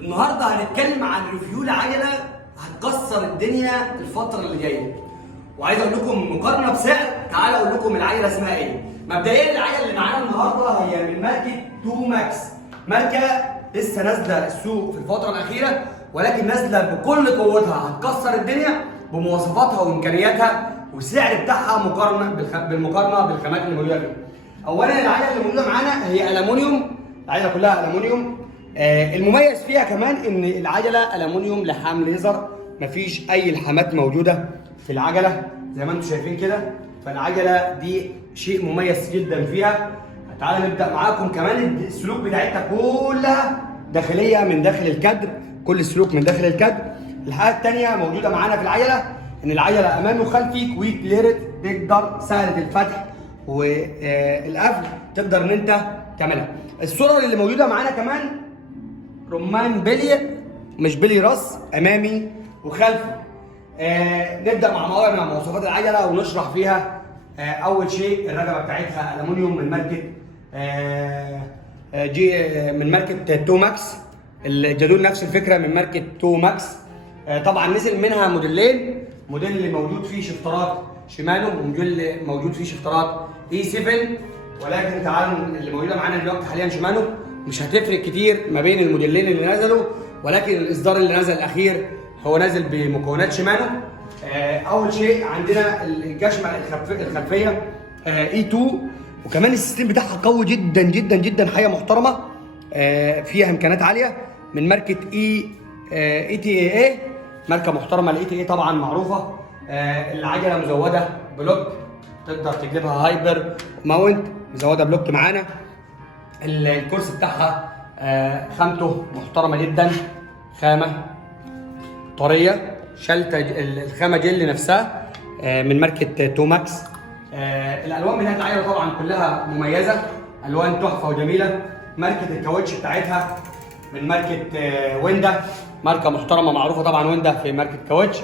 النهارده هنتكلم عن ريفيو لعجله هتكسر الدنيا الفتره اللي جايه، وعايز اقول لكم مقارنه بسعر. تعالى اقول لكم العجله اسمها ايه. مبدئيا العجله اللي معانا النهارده هي من ماركه تو ماكس، ماركه لسه نازله السوق في الفتره الاخيره، ولكن نازله بكل قوتها، هتكسر الدنيا بمواصفاتها وامكانياتها، والسعر بتاعها بالمقارنه بالخامات اللي موجوده فيها. اولا العجله اللي موجوده معانا هي الومنيوم، العجله كلها الومنيوم. المميز فيها كمان ان العجله الومنيوم لحام ليزر، مفيش اي لحامات موجوده في العجله زي ما انتم شايفين كده. فالعجله دي شيء مميز جدا فيها. تعالى نبدا معاكم كمان السلوك بتاعتها كلها داخليه من داخل الكادر، كل السلوك من داخل الكادر. الحاجه الثانيه موجوده معانا في العجله ان العجله امامي وخلفي كويك ليرت، تقدر سهله الفتح والقفل، تقدر ان انت تعملها. الصور اللي موجوده معانا كمان رمان بلي، مش بلي راس، امامي وخلفي. نبدا مع مواصفات العجله ونشرح فيها. اول شيء الرقبه بتاعتها الومنيوم من ماركه من ماركه تو ماكس. الجدول نفس الفكره من ماركه تو ماكس. طبعا نزل منها موديلين، موديل اللي موجود فيه شفترات شيمانو، وموديل اللي موجود فيه شفترات اي 7، ولكن تعالوا اللي موجوده معانا دلوقتي حاليا شيمانو. مش هتفرق كتير ما بين الموديلين اللي نزلوا، ولكن الاصدار اللي نزل الاخير هو نازل بمكونات شيمانو. اول شيء عندنا الجشمه الخلفيه اي 2، وكمان السيستم بتاعها قوي جدا جدا جدا، حاجه محترمه. فيها امكانيات عاليه من ماركه اي تي اي، ماركه محترمه. الاي تي اي طبعا معروفه. العجله مزوده بلوك، تقدر تجيبها هايبر ماونت، مزوده بلوك معانا. الكرسي بتاعها خامته محترمه جدا، خامه طريه، شلته الخامه جل نفسها من ماركه تو ماكس. الالوان بتاعت العجله طبعا كلها مميزه، الوان تحفه وجميله. ماركه الكاوتش بتاعتها من ماركه ويندا، ماركه محترمه معروفه طبعا ويندا في ماركه كاوتش.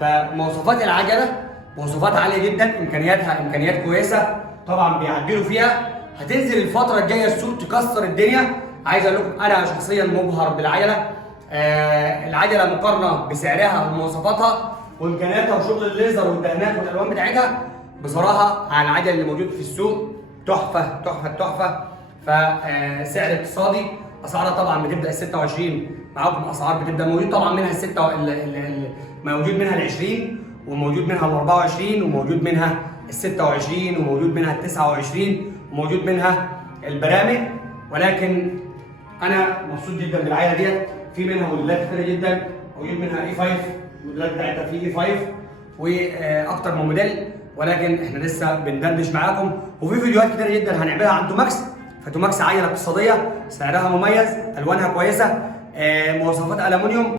فمواصفات العجله مواصفات عاليه جدا، امكانياتها امكانيات كويسه طبعا بيعدلوا فيها. هتنزل الفتره الجايه السوق تكسر الدنيا. عايز اقول لكم انا شخصيا مبهر بالعجله. العجله مقارنه بسعرها ومواصفاتها وامكانياتها وشغل الليزر والدهانات والالوان بتاعتها، بصراحه على العجل اللي موجود في السوق تحفه تحفه تحفه. فسعر اقتصادي، اسعارها طبعا بتبدا ال 26 معاكم، اسعار بتبدا موجود طبعا منها موجود منها ال 20، وموجود منها ال 24، وموجود منها ال 26، وموجود منها ال 29، وموجود منها البرامج. ولكن انا مبسوط جدا بالعيله ديت. في منها موديلات كتيره جدا، موجود منها اي 5، الموديلات بتاعتها في اي 5 واكتر من موديل، ولكن احنا لسه بندردش معاكم. وفي فيديوهات كتيره جدا هنعملها عن تو ماكس. فتو ماكس عجله اقتصاديه، سعرها مميز، الوانها كويسه، مواصفات الومنيوم.